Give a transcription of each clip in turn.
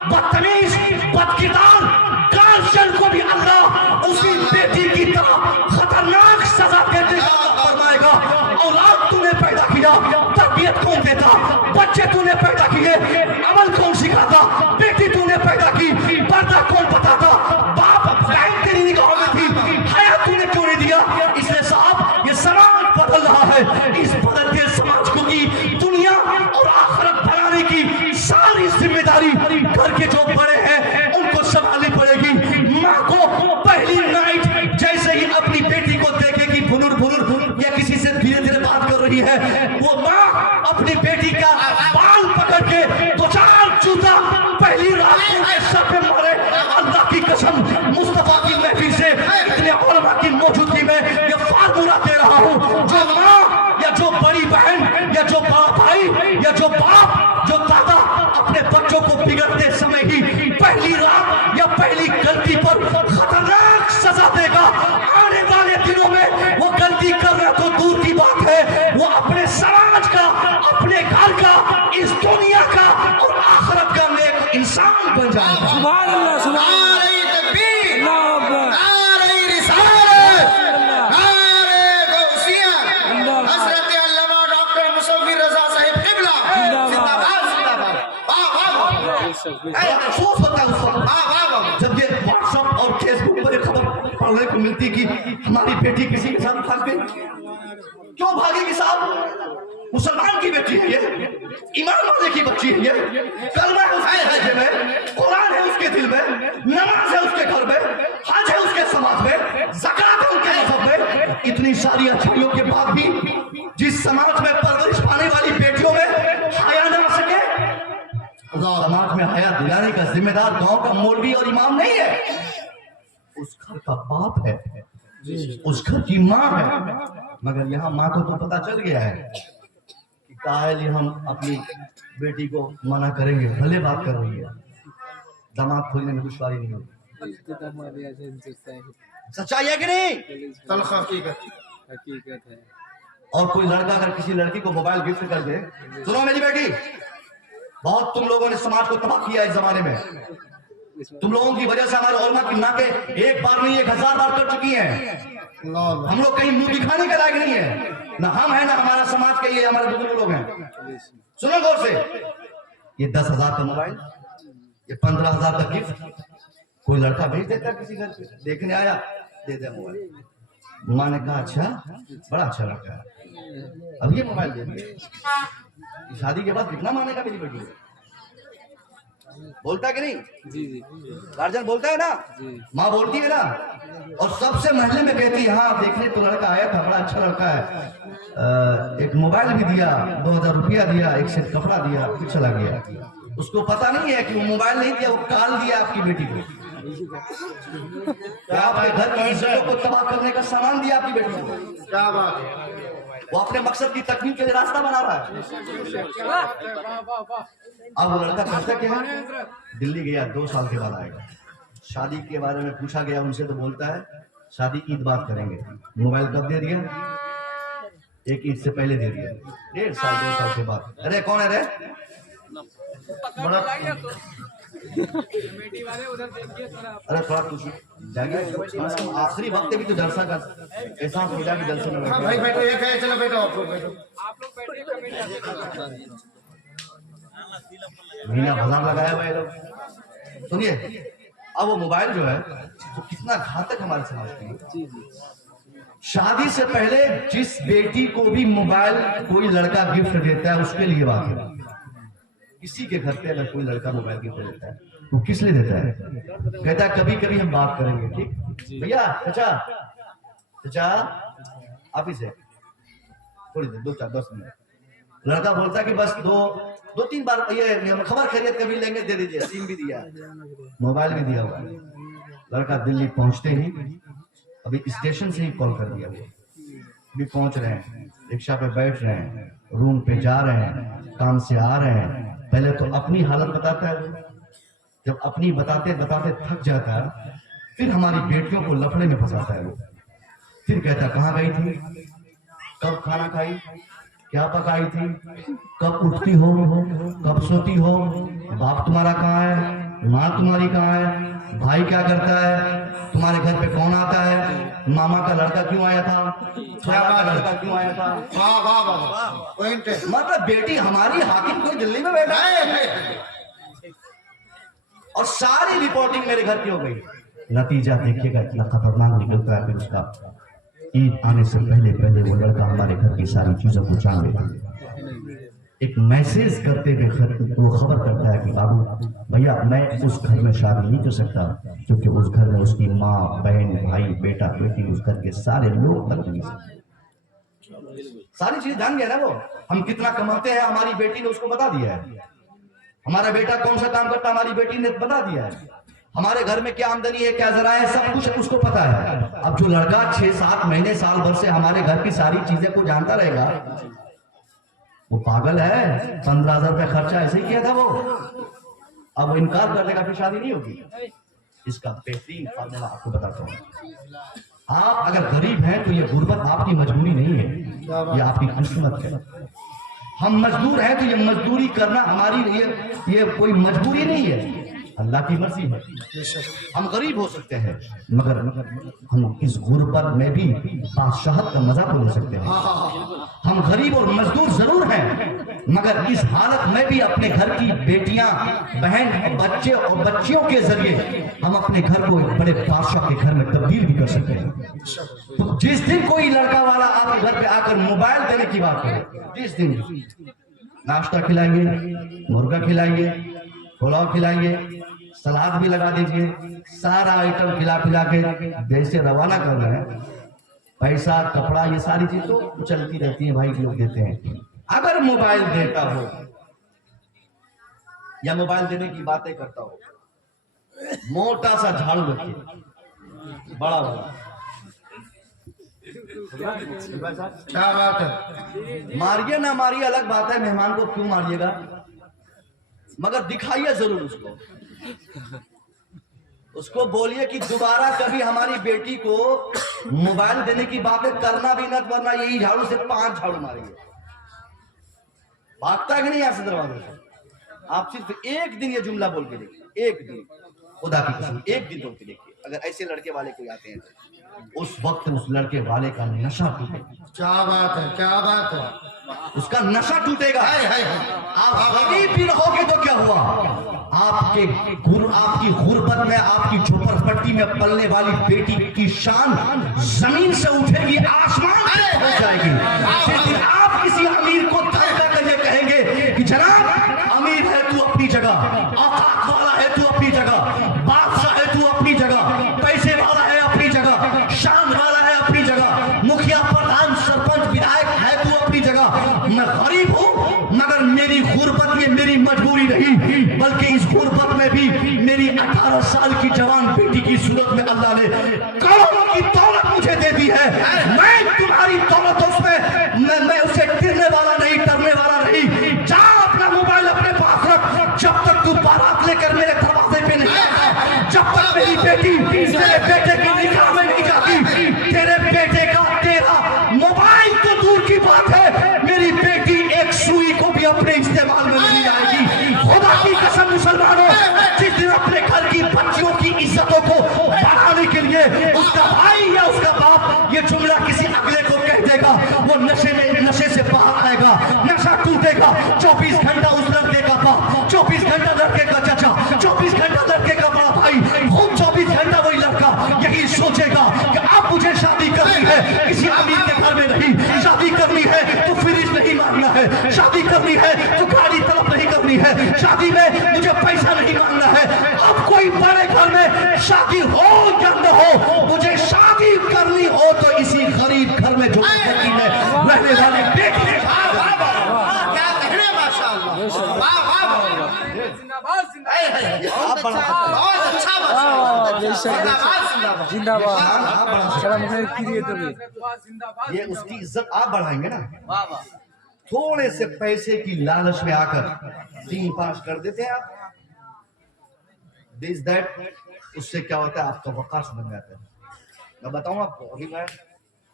बदतमीज, बदकिरदार गार्जियन को भी अल्लाह उसी बेटी की तरह खतरनाक सजा देते फरमाएगा। औलाद तूने पैदा किया, तरबियत कौन देता? बच्चे तूने पैदा किए, अमल कौन सिखाता? बेटी तूने पैदा की, पर्दा कौन बताता? बाप बहन तेरी निगाहों में थी, हया तूने क्यों नहीं दिया? इसलिए साहब ये समाज बदल रहा है। इस बदलते समाज को की दुनिया और आखिरत बनाने की सारी जिम्मेदारी घर के जो बड़े हैं उनको संभालनी पड़ेगी। माँ को पहली नाइट जैसे ही अपनी बेटी को देखेगी भुनुर भुनुर या किसी से धीरे धीरे बात कर रही है, वो माँ अपनी बेटी का बाल पकड़ के दो चार जूता पहली रात को उसके सर पे मारे। अल्लाह की कसम, मुस्तफा की महफिल से इतने उलमा की मौजूदगी में ये फार्मूला दे रहा हूँ। जो माँ या जो बड़ी बहन या जो बड़ा भाई या जो बाप जो दादा अपने बच्चों को बिगड़ते समय ही पहली रात या पहली गलती पर खतरनाक सजा देगा, आने वाले दिनों में वो गलती करना तो दूर की बात है, वो अपने समाज का, अपने घर का, इस दुनिया का और आखिरत का नेक इंसान बन जाएगा। सुभान अल्लाह, सुभान अल्लाह। अफसोस होता है उस वक्त जब ये व्हाट्सएप और फेसबुक पर खबर पढ़ने को मिलती कि हमारी बेटी किसी के साथ भाग गई। क्यों भागेगी साहब? मुसलमान की बेटी है ये, ईमान वाले की बच्ची है ये, कलमा है उसके लहजे में, कुरान है उसके दिल में, नमाज है उसके घर में, हज है उसके समाज में, ज़कात है उनके मजहब में। इतनी सारी अच्छाइयों के बाद भी जिस समाज में परवरिश पाने वाली बेटियों में हया ना आ सके, समाज में हया दिलाने का जिम्मेदार गांव का मौलवी और इमाम नहीं है, उस घर का बाप है, उस घर की माँ है। मगर यहाँ माँ को तो पता चल गया है कि काहे हम अपनी बेटी को मना करेंगे, भले बात कर रही है, दामाद खोजने में दुश्वारी नहीं होगी। सच्चाई है कि नहीं? हकीकत है। और कोई लड़का अगर किसी लड़की को मोबाइल गिफ्ट कर दे, सुनो मेरी बेटी, बहुत तुम लोगों ने समाज को तबाह किया इस जमाने में। तुम लोगों की वजह से हमारे उलमा की नाकें एक बार नहीं 1000 बार कर चुकी हैं। हम लोग कहीं मुंह दिखाने के लायक नहीं है, ना हम है ना हमारा समाज के, ये हमारे बुजुर्ग लोग हैं। सुनो गौर से, ये 10,000 का मोबाइल, ये 15,000 का गिफ्ट कोई लड़का भेज देता किसी घर पे, देखने आया, दे दे मोबाइल। माँ ने कहा अच्छा, बड़ा अच्छा लड़का है, अब ये मोबाइल दे दिया। शादी के बाद कितना मानेगा मेरी बेटी को? बोलता है कि नहीं? जी जी। गार्जियन बोलता है ना, माँ बोलती है ना, और सबसे महल्ले में कहती है हाँ देखने तो लड़का आया था, बड़ा अच्छा लड़का है, एक मोबाइल भी दिया, 2000 रुपया दिया, एक सेट कपड़ा दिया, फिर चला गया। उसको पता नहीं है कि वो मोबाइल नहीं दिया, वो काल दिया आपकी बेटी को, आपके घर की इज्जतों को तबाह करने का सामान दिया आपकी बेटी को। क्या बात है? वो अपने मकसद की तकमील के लिए रास्ता बना रहा है। अब वो लड़का करता क्या है, दिल्ली गया, 2 साल के बाद आएगा, शादी के बारे में पूछा गया उनसे तो बोलता है शादी ईद बाद करेंगे। मोबाइल कब दे दिया? एक ईद से पहले दे दिया, 1.5 साल 2 साल के बाद। अरे कौन है रे? बड़ा अरे थोड़ा कुछ जाएगा, आखिरी वक्त भी तो जलसा का ऐसा हो जाए कि जलसे में भाई बैठो, एक है, चलो बैठो, आप लोग बैठो। महीना 1000 लगाया हुआ है लोग। सुनिए, अब वो मोबाइल जो है तो कितना घातक हमारे समाज के लिए। शादी से पहले जिस बेटी को भी मोबाइल कोई लड़का गिफ्ट देता है उसके लिए बात है। किसी के घर पे अगर कोई लड़का मोबाइल गिफ्ट देता है वो किस लिए देता है? कहता है कभी कभी हम बात करेंगे, ठीक भैया, चाचा चाचा आप ही से थोड़ी देर, 2-4-10 मिनट। लड़का बोलता है कि बस 2-3 बार ये खबर खैरियत कभी लेंगे, दे दीजिए, सिम भी दिया, मोबाइल भी दिया हुआ। लड़का दिल्ली पहुंचते ही अभी स्टेशन से ही कॉल कर दिया, वो अभी पहुंच रहे हैं, रिक्शा पे बैठ रहे हैं, रूम पे जा रहे हैं, काम से आ रहे हैं। पहले तो अपनी हालत बताता है, जब अपनी बताते बताते थक जाता है फिर हमारी बेटियों को लफड़े में फंसाता है वो। फिर कहता कहाँ गई थी, कब खाना खाई, क्या पकाई थी, कब उठती हो, कब सोती हो, बाप तुम्हारा कहाँ है, माँ तुम्हारी कहाँ है, भाई क्या करता है, तुम्हारे घर पे कौन आता है, मामा का लड़का क्यों आया था, खाला का लड़का क्यों आया था। वाह वाह वाह पॉइंट है। मतलब बेटी हमारी हाकिम कोई दिल्ली में बैठा है और सारी रिपोर्टिंग मेरे घर की हो गई। नतीजा देखिएगा इतना खतरनाक निकलता है। फिर उसका ईद आने से पहले पहले वो लड़का हमारे घर की सारी चीजों को जान लेता है। एक मैसेज करते हुए वो खबर करता है कि बाबू भैया मैं उस घर में शादी नहीं कर सकता क्योंकि उस घर में उसकी माँ बहन भाई बेटा बेटी उस घर के सारे लोग तक नहीं सकते। सारी चीज जान गया ना वो। हम कितना कमाते हैं हमारी बेटी ने उसको बता दिया है। हमारा बेटा कौन सा काम करता है हमारी बेटी ने बता दिया है। हमारे घर में क्या आमदनी है क्या जरा है सब कुछ उसको पता है। अब जो लड़का 6-7 महीने साल भर से हमारे घर की सारी चीजें को जानता रहेगा वो पागल है। 15,000 रुपया खर्चा ऐसे ही किया था वो। अब इनकार कर देगा फिर शादी नहीं होगी। इसका बेहतरीन फार्मूला आपको बताता हूँ। आप अगर गरीब हैं तो ये गुर्बत आपकी मजबूरी नहीं है, ये आपकी किस्मत है। हम मजदूर हैं तो ये मजदूरी करना हमारी ये कोई मजबूरी नहीं है, अल्लाह की मर्जी है। हम गरीब हो सकते हैं मगर हम इस गुर्बत में भी बादशाहत का मजा तो ले सकते हैं। हम गरीब और मजदूर जरूर हैं मगर इस हालत में भी अपने घर की बेटियां बहन बच्चे और बच्चियों के जरिए हम अपने घर को एक बड़े बादशाह के घर में तब्दील भी कर सकते हैं। तो जिस दिन कोई लड़का वाला आपके घर पे आकर मोबाइल देने की बात करे, जिस दिन नाश्ता खिलाएंगे, मुर्गा खिलाएंगे, पुलाव खिलाएंगे, सलाद भी लगा दीजिए, सारा आइटम खिला खिला के जैसे रवाना कर रहे हैं। पैसा कपड़ा ये सारी चीज तो चलती रहती है भाई, लोग देते हैं। अगर मोबाइल देता हो या मोबाइल देने की बातें करता हो, मोटा सा झाड़ू रखिए बड़ा वाला। क्या बात है। मारिए ना मारिए अलग बात है, मेहमान को क्यों मारिएगा, मगर दिखाइए जरूर उसको बोलिए कि दोबारा कभी हमारी बेटी को मोबाइल देने की बातें करना भी मत, वरना यही झाड़ू से 5 झाड़ू मारेंगे। भागता कि नहीं यहाँ से दरवाजे से। आप सिर्फ एक दिन ये जुमला बोल के देखिए, एक दिन, खुदा की कसम एक दिन बोल के देखिए। अगर ऐसे लड़के वाले कोई आते हैं तो उस वक्त उस लड़के वाले का नशा टूटेगा। क्या बात है, क्या बात है। उसका नशा टूटेगा। आप गरीब भी रहोगे तो क्या हुआ, आपकी गुर्बत में आपकी झोपड़पट्टी में पलने वाली बेटी की शान जमीन से उठेगी, आसमान हो जाएगी। जिस दिन आप किसी अमीर को धक्का करके कहेंगे कि जनाब अमीर है तू अपनी जगह, औकात वाला है तू अपनी जगह, बादशाह है तू अपनी जगह, पैसे वाला है अपनी जगह, शान वाला है अपनी जगह, मुखिया प्रधान सरपंच विधायक है तू अपनी जगह। मैं गरीब हूँ मगर मेरी गुर्बत ये मेरी मजबूरी नहीं, बल्कि इस गुर्बत में भी मेरी 18 साल की जवान बेटी की सूरत में अल्लाह ने करोड़ों की दौलत मुझे दे दी है। मैं तुम्हारी दौलत उसमें मैं उसे गिरने वाला नहीं, डरने वाला नहीं। जा अपना मोबाइल अपने पास रख, जब तक तू बारात लेकर मेरे दरवाजे पे नहीं आता, जब तक मेरी बेटी तेरे बेटे की निकाह में नहीं जाती, तेरे बेटे का तेरा मोबाइल तो दूर की बात है, मेरी बेटी एक सुई को भी अपने इस्तेमाल में नहीं आएगी। खुदा की कसम मुसलमानों, जिस दिन अपने घर की बच्चियों की इज्जतों को बढ़ाने के लिए उसका भाई या उसका बाप ये जुमला किसी अगले को कह देगा, वो नशे से बाहर आएगा, नशा टूटेगा। 24 घंटा उस लड़के का बाप, 24 घंटा लड़के का चाचा, 24 घंटा लड़के का बड़ा भाई, खूब 24 घंटा वही लड़का यही सोचेगा कि अब मुझे शादी करनी है, किसी अमीर के घर में नहीं। शादी करनी है तो फ्रिज नहीं मांगना है, शादी करनी है तो गाड़ी तलब नहीं करनी है, शादी में मुझे पैसा नहीं मांगना है। अब कोई बड़े घर में शादी हो या न हो, मुझे शादी करनी हो तो इसी गरीब घर में जो रहने वाले बेटे। क्या कहने, माशाअल्लाह, वाह वाह, आप बढ़ा सकते हैं। बहुत अच्छा, माशाअल्लाह, जिंदाबाद। आप बढ़ा सकते सलाम कीजिए तो हैं। ये उसकी इज्जत आप बढ़ाएंगे ना। थोड़े से पैसे की लालच में आकर 3 पास कर देते हैं आप, दिस दैट, उससे क्या होता है आपका वकास बन जाता है। मैं बताऊं आपको, अभी मैं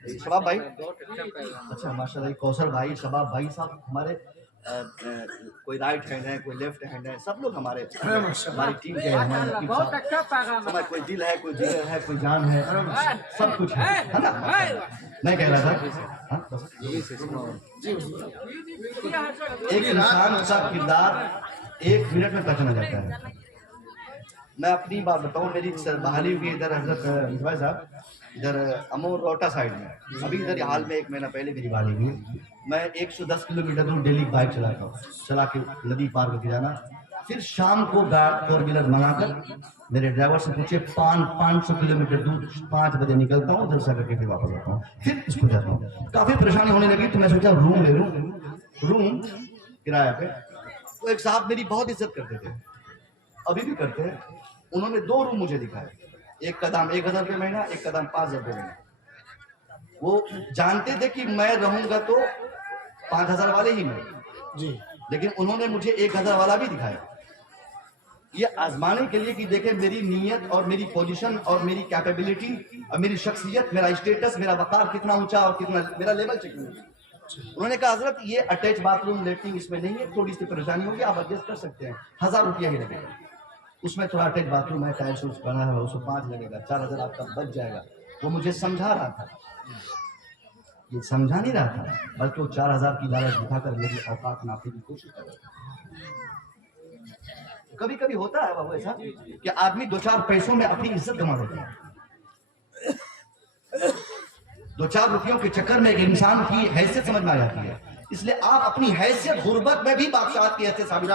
शबाब भाई, अच्छा माशाल्लाह, कौसर भाई, शबाब भाई साहब हमारे कोई राइट हैंड है, कोई लेफ्ट हैंड है, सब लोग हमारी टीम के हैं, हमारे नकीब साहब। हमारे कोई दिल है, कोई जिगर है, कोई जान है, सब कुछ है ना। मैं कह रहा था हाँ? एक इंसान का किरदार 1 मिनट में पहचाना जाता है। मैं अपनी बात बताऊं, मेरी बहाली हुई इधर हजरत भाई साहब, इधर अमोर रोटा साइड में। अभी इधर हाल में 1 महीना पहले मेरी बहाली हुई। मैं 110 किलोमीटर दूर डेली बाइक चलाता हूँ, चला के नदी पार करके जाना, फिर शाम को 4 व्हीलर मंगाकर मेरे ड्राइवर से पूछे 500 किलोमीटर दूर 5 बजे निकलता हूँ, जलसा करके फिर वापस आता हूँ, फिर इसको जाता हूँ। काफी परेशानी होने लगी तो मैं सोचा रूम ले लूँ, रूम किराया पे। तो एक साहब मेरी बहुत इज्जत करते थे, अभी भी करते हैं। उन्होंने 2 रूम मुझे दिखाए, एक का दाम 1000 रुपये महीना, एक का दाम 5000 रुपये महीना। वो जानते थे कि मैं रहूंगा तो 5000 वाले ही में जी, लेकिन उन्होंने मुझे 1000 वाला भी दिखाया, ये आजमाने के लिए कि देखे मेरी नीयत और मेरी पोजीशन और मेरी कैपेबिलिटी और मेरी शख्सियत, मेरा स्टेटस, मेरा वकार कितना ऊंचा और कितना मेरा लेवल चेक नहीं। उन्होंने कहा हजरत ये अटैच बाथरूम लेटरिन इसमें नहीं है, थोड़ी सी परेशानी होगी, आप एडजस्ट कर सकते हैं, 1000 रुपया ही लगेगा। उसमें थोड़ा अटैच बाथरूम है, टाइल्स बना है, उसको 5 लगेगा, 4000 आपका बच जाएगा। वो मुझे समझा रहा था, ये समझा नहीं रहा था, बल्कि वो 4000 की लालच दिखाकर मेरी औकात नापने की कोशिश कर रहा था। कभी कभी होता है बाबू ऐसा कि आदमी 2-4 पैसों में अपनी इज्जत गंवा देता है। 2-4 रुपयों के चक्कर में एक इंसान की हैसियत समझ में आ जाती है। इसलिए आप अपनी हैसियत गुर्बत में भी बादशाहत की हैसियत साबित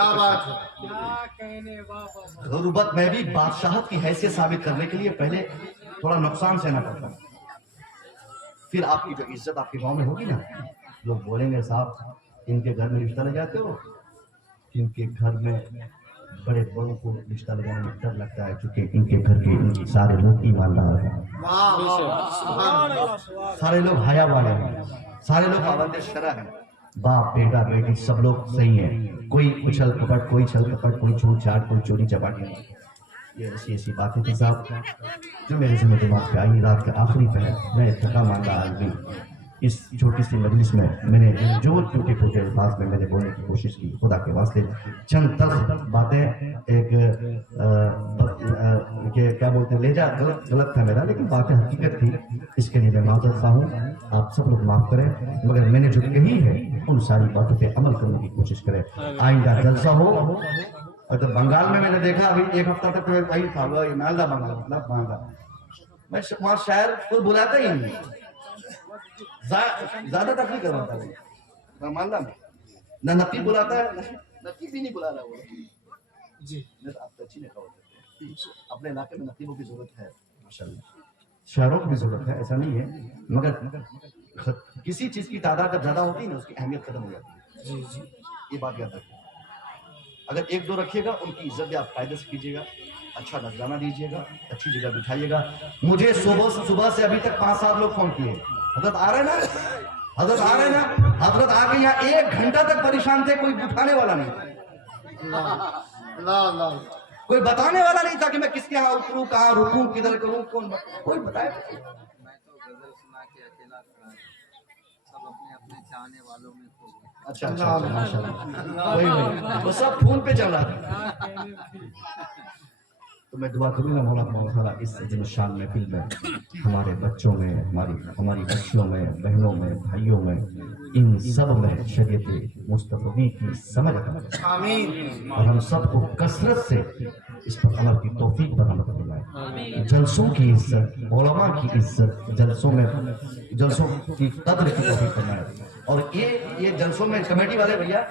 गुर्बत में भी बादशाहत की हैसियत साबित करने के लिए पहले थोड़ा नुकसान सहना पड़ता है। फिर आपकी जो इज्जत आपके गांव में होगी ना, लोग बोलेंगे साहब इनके घर में रिश्ता ले जाते हो, इनके घर में बड़े बड़ों को रिश्ता लगाने में डर लगता है, क्योंकि इनके घर के इनके सारे लोग ईमानदार हैं, सारे लोग हया वाले हैं, सारे लोग पाबंद शरअ हैं, बाप बेटा बेटी सब लोग सही है, कोई उछल कपट, कोई छल कपट, कोई छूट छाट, कोई चोरी चपाटी नहीं। ये ऐसी बातें थी साहब जो मेरे जिम्मे दिमाग पे आई। रात के आखिरी पहर मैं थका मांदा आदमी इस छोटी सी मजलिस में मैंने जो टूटे फूटे अल्फाज में मैंने बोलने की कोशिश की। खुदा के वास्ते चंद तल्ख बातें, एक क्या बोलते हैं लेजा गलत था मेरा, लेकिन बातें हकीकत थी, इसके लिए मैं माफ़ करता हूँ। आप सब लोग माफ़ करें, मगर मैंने जो कही है उन सारी बातों पे अमल करने की कोशिश करें। आइंदा जलसा हो। और तो बंगाल में मैंने देखा अभी 1 हफ्ता तक तो वही था, मालदा बंगाल, मतलब मालदा, मैं वहाँ शायर कोई बुलाता ही नहीं, ज्यादा तकलीफ करवाता है मैं मालदा में, ना नकी बुलाता है, नकी भी नहीं बुला रहा वो जी। आप अच्छी नहीं कहो, अपने इलाके में नकीबों की जरूरत है माशाल्लाह, शहरों की भी जरूरत है, ऐसा नहीं है, मगर किसी चीज की तादाद जब ज्यादा होती है ना उसकी अहमियत खत्म हो जाती है जी। ये बात याद रखिए। अगर 1-2 रखिएगा, उनकी इज्जत भी आप कायदे से कीजिएगा, अच्छा नजराना दीजिएगा, अच्छी जगह बिठाइएगा। मुझे सुबह से अभी तक 5-7 लोग फोन किए, हजरत आ रहे ना, हजरत आ रहे ना, हजरत आके यहाँ 1 घंटा तक परेशान थे, कोई उठाने वाला नहीं था, कोई बताने वाला नहीं था कि मैं किसके यहाँ उतरूं, कहाँ रुकूं, किधर करूं, कोई बताए। अच्छा माशाल्लाह, वही वो सब फोन पे चल रहा था। तो मैं दुआ करूंगा मौला ताला इस शान महफिल में हमारे बच्चों में, हमारी बच्चियों में, बहनों में, भाइयों में, इन सब में शरीयत मुस्तफ़ी की समझ आमीन, और हम सबको कसरत से इस पर अमल की तौफीक पर अमल करवाए। जलसों की इज्जत, उलमा की इज्जत, जलसों की कद्र की तौफीक करना है। और ये जलसों में कमेटी वाले भैया